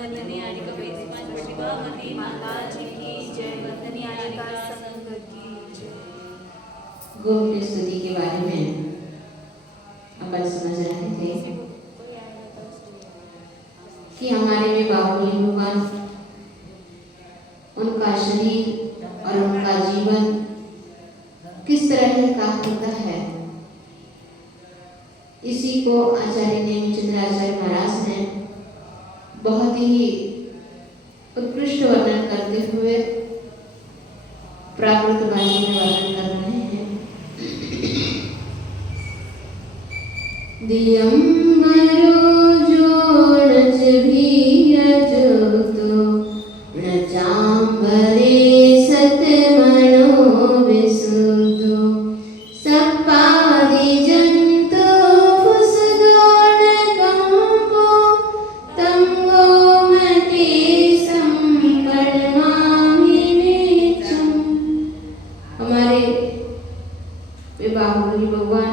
वंदनीयारिका वेदपाठ प्रतिभावती माता जी की जय। वंदनीयारिका संघ की जय। गोप्य स्तुति के बारे में अपन समझ रहे थे कि हमारे में बाहुबली भगवान, उनका शरीर और उनका जीवन किस तरह का होता है, इसी को आचार्य नेमिचंद्राचार्य महाराज ने बहुत ही उत्कृष्ट वर्णन करते हुए प्राकृत वाणी में वर्णन कर रहे हैं। दियंबरो जोड़च भी अजोतो न चांबरे सतमनो विसुदो सप्पादि जंतो फुसदोण कंपो तंगो मते संपड़मामि नीचम। हमारे बाहुबली भगवान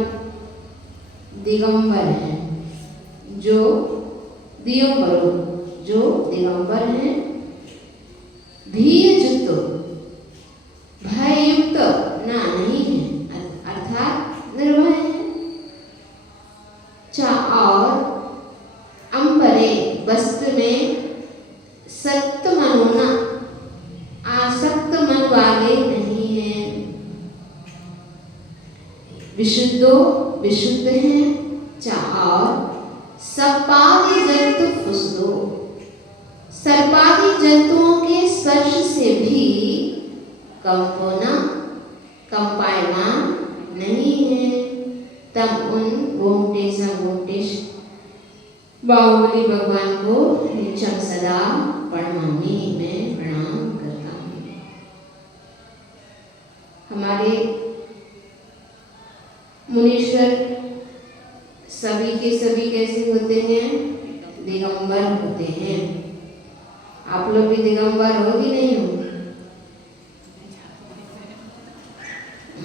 दिगंबर हैं, जो दिगंबरों जो दिगंबर हैं, भीयजुक्तो भययुक्त ना नहीं है, अर्थात निर्भय है। चा और अंबरे वस्त्र में सक्त मनोना आसक्त मन वाले नहीं हैं। विशुद्धो विशुद्ध हैं। चा और सर्पादि जंतु फुसदो सर्पादि जंतुओं के स्पर्श से भी कंपना कंपायमान नहीं है। तब उन गोमटेश बाहुबली भगवान को निचम सदा प्रणमामि में प्रणाम करता हूँ। हमारे मुनीश्वर सभी के सभी कैसे होते हैं? दिगंबर होते हैं। आप लोग भी दिगंबर हो कि नहीं हो?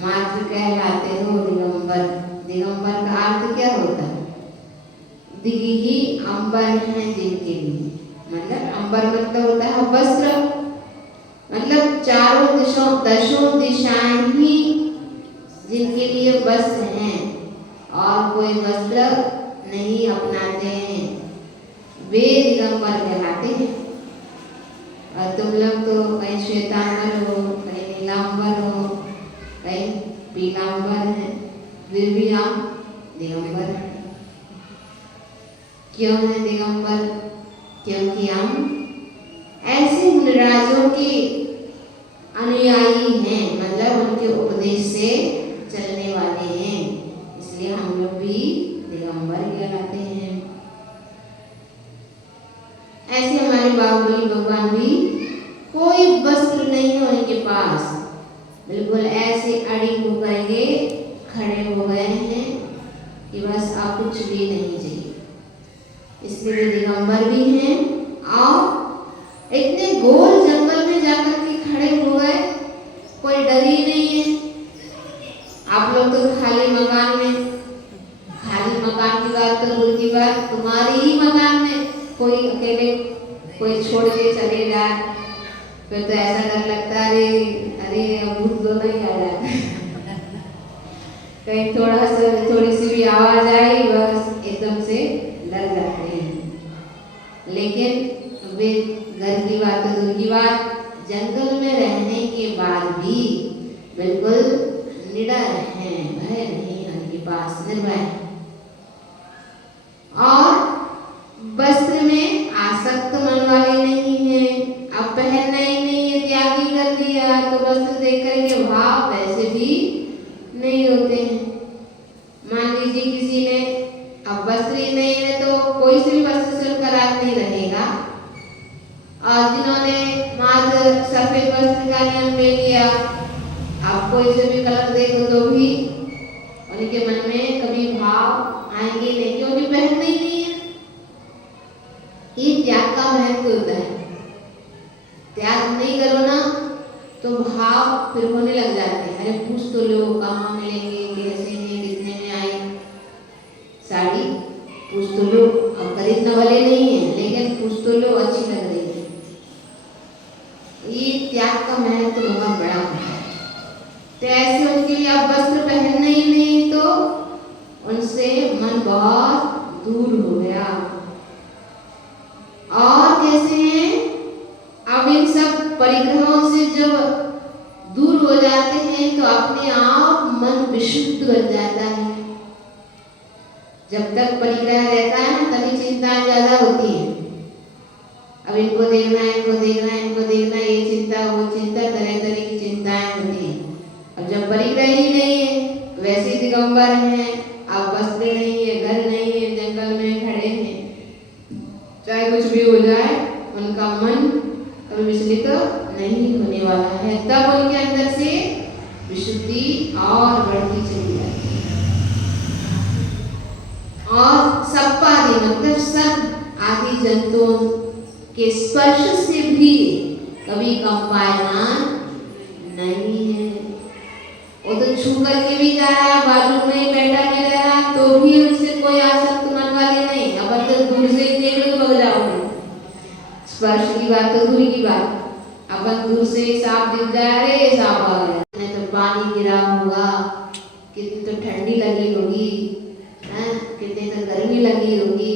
मात्र कहलाते हो दिगंबर। दिगंबर का अर्थ क्या होता है? दिगी ही अंबर है जिनके लिए, मतलब अंबर मतलब होता है वस्त्र, मतलब चारों दशों दिशाएं ही जिनके लिए वस्त्र हैं और कोई वस्त्र नहीं अपनाते हैं, वे दिगंबर कहलाते हैं। और तुम लोग तो कहीं श्वेतांबर हो, कहीं नीलांबर हो, कहीं पीलांबर है, फिर भी हम दिगंबर हैं। क्यों है दिगंबर? क्योंकि हम ऐसे मुनिराजों के अनुयायी हैं, मतलब उनके उपदेश से चलने वाले हैं, इसलिए हम लोग भी दिगंबर कहलाते हैं। ऐसे हमारे बाहुबली भगवान भी कोई वस्त्र नहीं है उनके पास, बिल्कुल ऐसे अड़ी होकर के खड़े हो गए हैं कि बस आप कुछ भी नहीं चाहिए, इसलिए वे दिगंबर भी हैं। और इतने गोल जंगल में जाकर के खड़े हो गए, कोई डर ही नहीं है। आप लोग तो खाली मकान की बात तो दूर की बात, तुम्हारी ही मकान में कोई अकेले कोई छोड़ के चले जाए, फिर तो ऐसा डर लगता है अरे भूत तो नहीं आ जाए। कहीं थोड़ी सी भी आवाज आई बस एकदम से डर जाते हैं। लेकिन वे घर की बात तो दूर की बात, जंगल में रहने के बाद भी बिल्कुल निडर हैं, भय नहीं उनके पास, निर्भय। और वस्त्र में आसक्त मन वाले नहीं हैं, अब पहनना ही नहीं है, त्याग ही कर दिया, तो वस्त्र देख करके भाव वैसे भी नहीं होते हैं। मान लीजिए किसी ने अब वस्त्र ही नहीं है तो कोई से भी वस्त्र से उनका राग नहीं रहेगा। और जिन्होंने मात्र सफेद वस्त्र का नियम ले लिया, आप कोई से भी कलर देखो तो भी उनके मन में कभी भाव आएंगे नहीं, क्योंकि पहनना ही नहीं है। ये त्याग का महत्व होता है। त्याग नहीं करो ना तो भाव फिर होने लग जाते हैं, अरे पूछ तो लो कहाँ मिलेंगे, कैसे हैं, कितने में आई साड़ी, पूछ तो लो। अब खरीदने वाले नहीं है लेकिन पूछ तो लो, अच्छी कैसे हैं? अब इन सब परिग्रहों से जब दूर हो जाते हैं तो अपने आप मन विशुद्ध बन जाता है। जब तक परिग्रह रहता है ना तभी चिंताएं ज्यादा होती हैं। अब इनको देखना है, इनको देखना है, इनको देखना है, ये चिंता वो चिंता, तरह तरह की चिंताएं होती हैं। अब जब परिग्रह ही नहीं है, वैसे दिगंबर हैं, अब वस्त्र नहीं है, घर नहीं है, जंगल में खड़े हैं, चाहे कुछ भी हो जाए उनका मन कभी विचलित नहीं होने वाला है। तब उनके अंदर से विशुद्धि और बढ़ती चली जाती है। और सप्पादि मतलब सब आदि जंतुओं के स्पर्श से भी कभी कंपायना नहीं है। वो तो छू करके भी जा रहा है, बाजू में ही बैठा भी रह रहा है, तो भी उनसे कोई आसक्त मन वाले नहीं। अब तो दूर से ही देख लो भाग जाओगे। स्पर्श की बात तो दूर की बात, अपन दूर से ही सांप दिख जाए, अरे सांप आ गया, नहीं तो पानी गिरा होगा, कितनी तो ठंडी लगी होगी, कितनी तो गर्मी लगी होगी,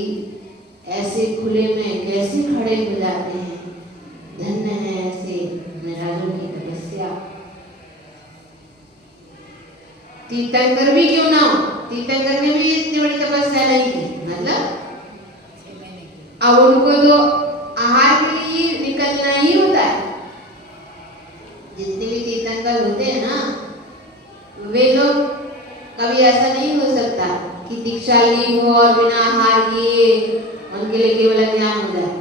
ऐसे खुले में कैसे खड़े हो जाते हैं। धन्य है ऐसे महाराजों की तपस्या। तीर्थंकर भी क्यों ना हो, तीर्थंकर ने भी इतनी बड़ी तपस्या नहीं की, मतलब अब उनको तो आहार के लिए निकलना ही होता है। जितने भी तीर्थंकर होते हैं ना, वे लोग कभी ऐसा नहीं हो सकता कि दीक्षा ली हो और बिना आहार किए उनके लिए केवल ज्ञान हो जाए,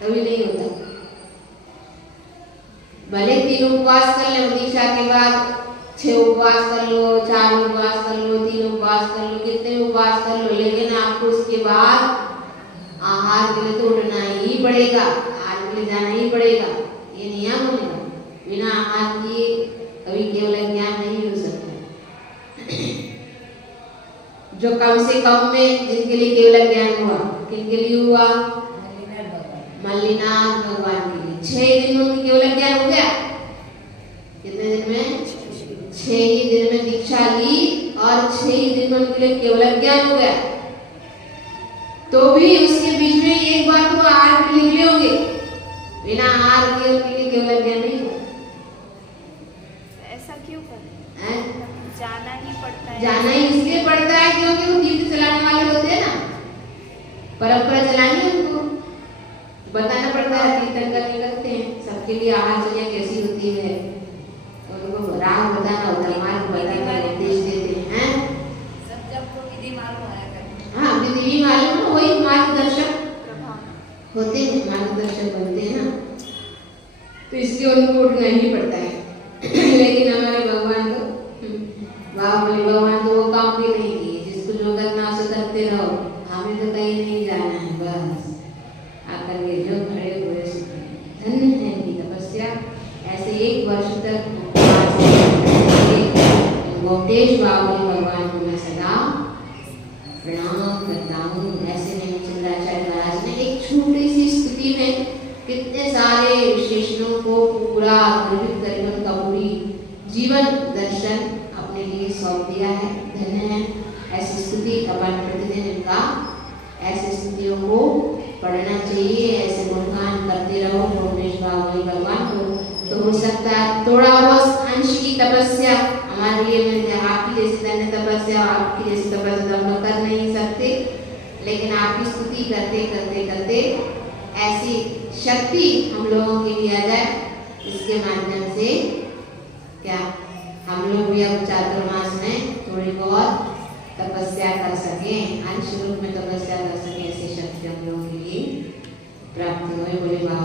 कभी नहीं होता। भले 3 उपवास कर ले, दीक्षा के बाद 6 उपवास कर लो, 4 उपवास कर लो, 3 उपवास कर लो, कितने उपवास कर लो, लेकिन आपको उसके बाद आहार के लिए तो उठना ही पड़ेगा, आहार के लिए जाना ही पड़ेगा, ये नियम होगा। बिना आहार किए कभी केवल ज्ञान नहीं हो सकता। जो कम से कम में जिनके लिए केवल ज्ञान हुआ, किनके लिए हुआ? मल्लिनाथ भगवान के लिए 6 दिन में केवल ज्ञान हो गया। कितने दिन में? 6 ही दिन में दीक्षा ली और 6 ही दिन में उनके लिए केवल ज्ञान हो गया। तो भी उसके बीच में एक बार तो आहार के लिए निकले होंगे, बिना आहार के उनके लिए केवल ज्ञान नहीं हुआ। ऐसा क्यों करते हैं? जाना ही पड़ता है। जाना ही इसलिए पड़ता है क्योंकि वो तीर्थ चलाने वाले होते हैं ना, परंपरा चलानी है, उनको बताना पड़ता है। तीर्थंकर निकलते हैं, सबके लिए आहारचर्या कैसी होती है उनको राह बताना होता है, मार्ग बताना, निर्देश देते हैं। सब सबको विधि मालूम है। हाँ, विधि भी मालूम है, वही मार्गदर्शक होते हैं, मार्गदर्शक बनते हैं ना, तो इसलिए उनको उठना ही पड़ता है। लेकिन हमारे भगवान तो बाहुबली भगवान तो वो काम भी नहीं किए, जिसको जो करना उसे करते रहो, हमें तो कहीं नहीं जाना है, बस आकर के जो खड़े हुए से धन्य है इनकी तपस्या। ऐसे 1 वर्ष तक गोपेश बाहुबली भगवान को मैं सदा प्रणाम करता हूँ। ऐसे नहीं चंद्राचार्य महाराज ने एक छोटी सी स्तुति में कितने सारे विशेषणों को पूरा ग्रहित करके उनका पूरी जीवन दर्शन अपने लिए सौंप दिया है। धन्य है ऐसी स्तुति। अपन प्रतिदिन इनका ऐसी स्तुतियों को पढ़ना चाहिए, ऐसे गुणगान करते रहो गोपेश बाहुबली भगवान को। तो हो सकता है थोड़ा बहुत अंश की तपस्या हमारे लिए मिल जाए। आपकी जैसी धन्य तपस्या, आपकी जैसी तपस्या तो हम लोग कर नहीं सकते, लेकिन आपकी स्तुति करते करते करते ऐसी शक्ति हम लोगों के लिए आ जाए, इसके माध्यम से क्या हम लोग भी अब चातुर्मास में थोड़ी बहुत तपस्या कर सकें, अंश रूप में तपस्या कर सकें, ऐसी शक्ति हम लोगों के लिए प्राप्त हुए। बोले बाबा